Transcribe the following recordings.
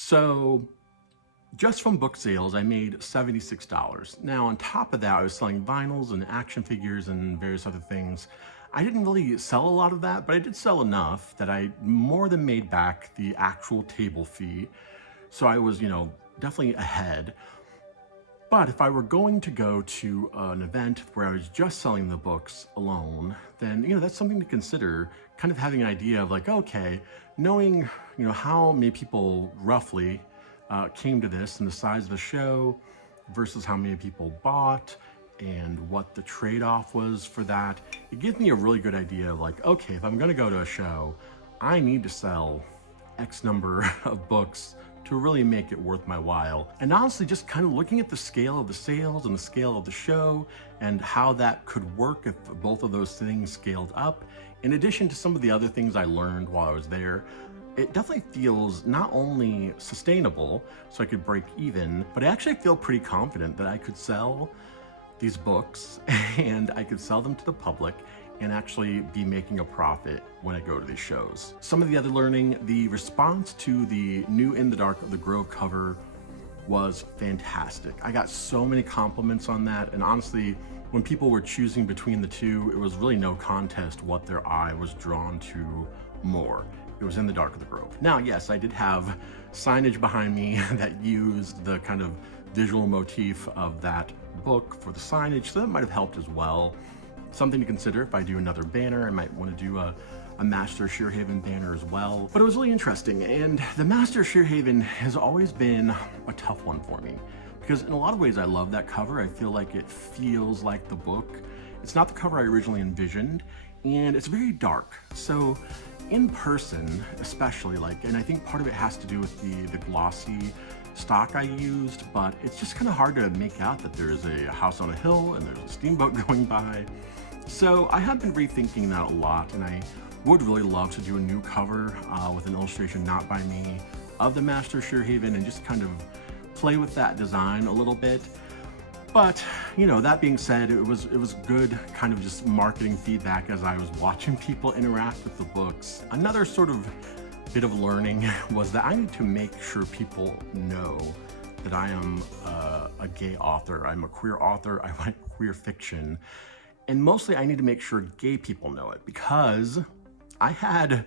So just from book sales, I made $76. Now, on top of that, I was selling vinyls and action figures and various other things. I didn't really sell a lot of that, but I did sell enough that I more than made back the actual table fee. So I was, definitely ahead. But if I were going to go to an event where I was just selling the books alone, then, that's something to consider, kind of having an idea of like, okay, knowing, how many people roughly came to this and the size of the show versus how many people bought and what the trade-off was for that. It gives me a really good idea of like, okay, if I'm gonna go to a show, I need to sell X number of books to really make it worth my while. And honestly, just kind of looking at the scale of the sales and the scale of the show and how that could work if both of those things scaled up, in addition to some of the other things I learned while I was there, it definitely feels not only sustainable, so I could break even, but I actually feel pretty confident that I could sell these books and I could sell them to the public and actually be making a profit when I go to these shows. Some of the other learning, the response to the new In the Dark of the Grove cover was fantastic. I got so many compliments on that, and honestly, when people were choosing between the two, it was really no contest what their eye was drawn to more. It was In the Dark of the Grove. Now, yes, I did have signage behind me that used the kind of visual motif of that book for the signage, so that might have helped as well. Something to consider if I do another banner. I might want to do a Master Sheerhaven banner as well. But it was really interesting, and the Master Sheerhaven has always been a tough one for me because in a lot of ways I love that cover. I feel like it feels like the book. It's not the cover I originally envisioned, and it's very dark. So in person, especially, and I think part of it has to do with the glossy stock I used, but it's just kind of hard to make out that there's a house on a hill and there's a steamboat going by. So I have been rethinking that a lot, and I would really love to do a new cover with an illustration not by me of the Master Sheerhaven and just kind of play with that design a little bit. But, that being said, it was good kind of just marketing feedback as I was watching people interact with the books. Another sort of bit of learning was that I need to make sure people know that I am a gay author. I'm a queer author. I write queer fiction. And mostly I need to make sure gay people know it, because I had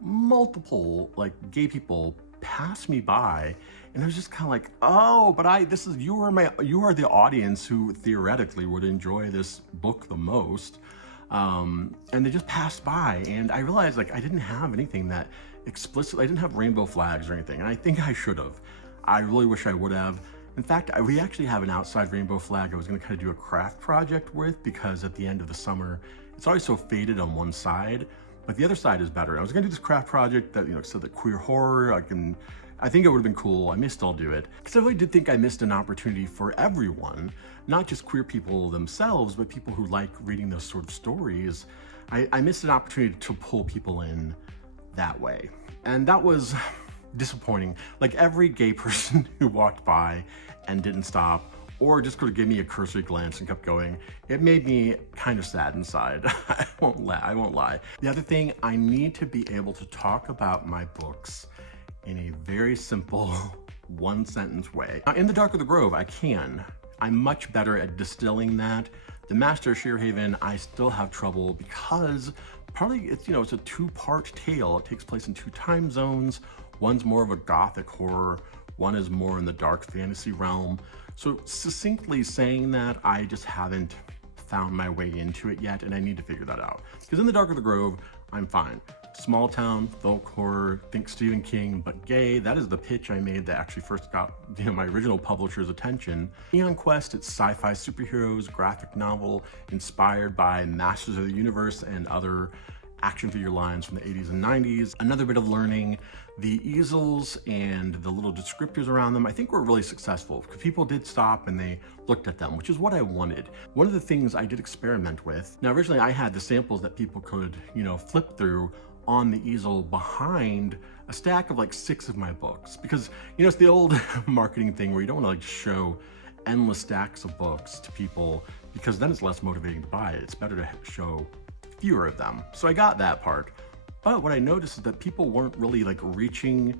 multiple gay people pass me by, and I was just kind of like, oh, but you are the audience who theoretically would enjoy this book the most. And they just passed by, and I realized I didn't have anything that explicitly, I didn't have rainbow flags or anything, and I think I should have. I really wish I would have. In fact, we actually have an outside rainbow flag I was gonna kind of do a craft project with, because at the end of the summer, it's always so faded on one side, but the other side is better. I was gonna do this craft project that, so that queer horror, I think it would have been cool. I may still do it, because I really did think I missed an opportunity for everyone, not just queer people themselves, but people who like reading those sort of stories. I missed an opportunity to pull people in that way. And that was disappointing. Every gay person who walked by and didn't stop, or just could have given me a cursory glance and kept going, it made me kind of sad inside. I won't lie. The other thing, I need to be able to talk about my books in a very simple one-sentence way. Now, In the Dark of the Grove, I can. I'm much better at distilling that. The Master Sheerhaven, I still have trouble because partly it's a two-part tale. It takes place in two time zones. One's more of a gothic horror. One is more in the dark fantasy realm. So succinctly saying that, I just haven't found my way into it yet, and I need to figure that out. Because In the Dark of the Grove, I'm fine. Small town, folk horror, think Stephen King, but gay. That is the pitch I made that actually first got my original publisher's attention. Neon Quest, it's sci-fi superheroes, graphic novel inspired by Masters of the Universe and other action figure lines from the 80s and 90s. Another bit of learning, the easels and the little descriptors around them, I think were really successful because people did stop and they looked at them, which is what I wanted. One of the things I did experiment with, now originally I had the samples that people could, flip through on the easel behind a stack of 6 of my books, because it's the old marketing thing where you don't want to show endless stacks of books to people, because then it's less motivating to buy it. It's better to show fewer of them. So I got that part. But what I noticed is that people weren't really reaching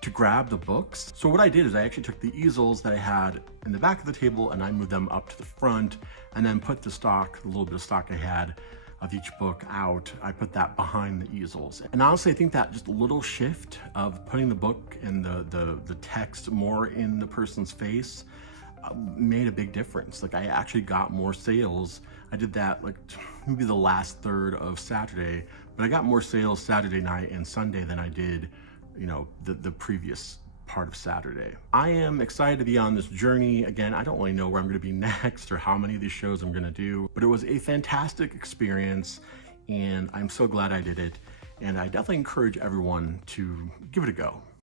to grab the books. So what I did is I actually took the easels that I had in the back of the table and I moved them up to the front, and then put the stock, the little bit of stock I had of each book out, I put that behind the easels. And honestly, I think that just a little shift of putting the book and the text more in the person's face made a big difference. Like, I actually got more sales. I did that like maybe the last third of Saturday, but I got more sales Saturday night and Sunday than I did, the previous part of Saturday. I am excited to be on this journey. Again, I don't really know where I'm gonna be next or how many of these shows I'm gonna do, but it was a fantastic experience and I'm so glad I did it. And I definitely encourage everyone to give it a go.